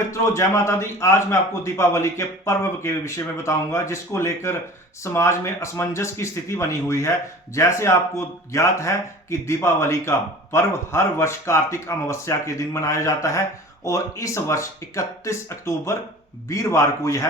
मित्रों, जय माता दी। आज मैं आपको दीपावली के पर्व के विषय में बताऊंगा, जिसको लेकर समाज में असमंजस की स्थिति बनी हुई है। जैसे आपको ज्ञात है कि दीपावली का पर्व हर वर्ष कार्तिक अमावस्या के दिन मनाया जाता है और इस वर्ष 31 अक्टूबर वीरवार को यह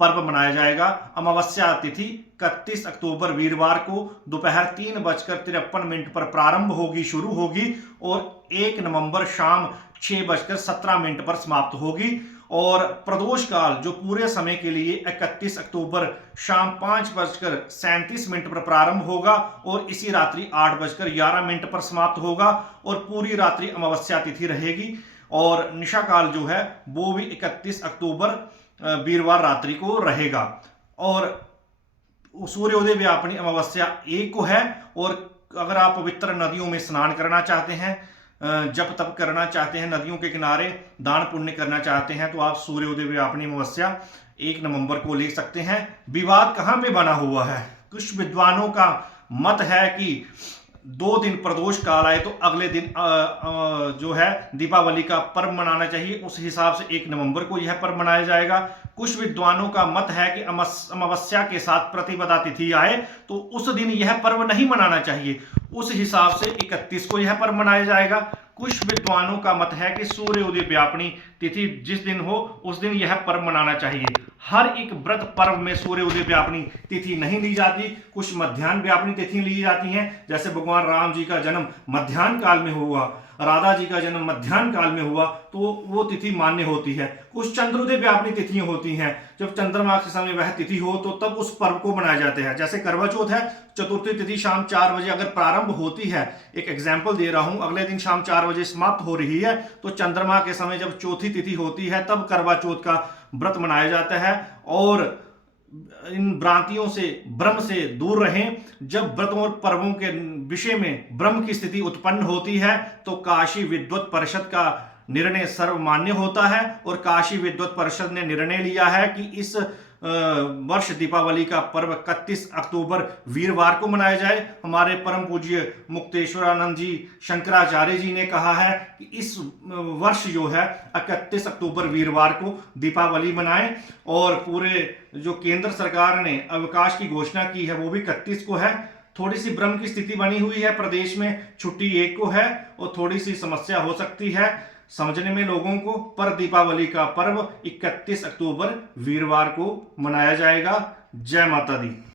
पर्व मनाया जाएगा। अमावस्या तिथि 31 अक्टूबर वीरवार को दोपहर 3:53 पर प्रारंभ होगी, शुरू होगी और 1 नवंबर शाम 6:17 पर समाप्त होगी। और प्रदोष काल जो पूरे समय के लिए 31 अक्टूबर शाम 5:37 पर प्रारंभ होगा और इसी रात्रि 8:11 पर समाप्त होगा और पूरी रात्रि अमावस्या तिथि रहेगी। और निशा काल जो है वो भी 31 अक्टूबर वीरवार रात्रि को रहेगा। और सूर्योदय व्यापनी अमावस्या 1 को है। और अगर आप पवित्र नदियों में स्नान करना चाहते हैं, जप तप करना चाहते हैं, नदियों के किनारे दान पुण्य करना चाहते हैं, तो आप सूर्योदय व्यापनी अमावस्या 1 नवंबर को ले सकते हैं। विवाद कहां पे बना हुआ है? कुछ विद्वानों का मत है कि 2 दिन प्रदोष काल आए तो अगले दिन जो है दीपावली का पर्व मनाना चाहिए, उस हिसाब से 1 नवंबर को यह पर्व मनाया जाएगा। कुछ विद्वानों का मत है कि अमावस्या के साथ प्रतिपदा तिथि आए तो उस दिन यह पर्व नहीं मनाना चाहिए, उस हिसाब से 31 को यह पर्व मनाया जाएगा। कुछ विद्वानों का मत है कि सूर्योदय व्यापनी तिथि जिस दिन हो उस दिन यह पर्व मनाना चाहिए। हर एक व्रत पर्व में सूर्योदय व्यापनी तिथि नहीं ली जाती, कुछ मध्याह्न व्यापनी तिथि ली जाती हैं। जैसे भगवान राम जी का जन्म मध्याह्न काल में हुआ, राधा जी का जन्म मध्याह्न काल में हुआ, तो वो तिथि मान्य होती है। कुछ चंद्रोदय व्यापनी तिथियां होती हैं, जब चंद्रमा के समय वह तिथि हो तो तब उस पर्व को मनाया जाता है। जैसे करवा चौथ है, चतुर्थी तिथि शाम 4 बजे अगर प्रारंभ होती है, एक एग्जाम्पल दे रहा हूं, अगले दिन शाम 4 बजे समाप्त हो रही है, तो चंद्रमा के समय जब चौथी तिथि होती है तब करवा चौथ का व्रत मनाया जाता है। और इन भ्रांतियों से, भ्रम से दूर रहें। जब व्रतों और पर्वों के विषय में भ्रम की स्थिति उत्पन्न होती है तो काशी विद्वत परिषद का निर्णय सर्वमान्य होता है। और काशी विद्वत परिषद ने निर्णय लिया है कि इस वर्ष दीपावली का पर्व 31 अक्टूबर वीरवार को मनाया जाए। हमारे परम पूज्य मुक्तेश्वरानंद जी शंकराचार्य जी ने कहा है कि इस वर्ष जो है 31 अक्टूबर वीरवार को दीपावली मनाएं। और पूरे जो केंद्र सरकार ने अवकाश की घोषणा की है वो भी 31 को है। थोड़ी सी भ्रम की स्थिति बनी हुई है, प्रदेश में छुट्टी 1 को है और थोड़ी सी समस्या हो सकती है समझने में लोगों को, पर दीपावली का पर्व 31 अक्टूबर वीरवार को मनाया जाएगा। जय माता दी।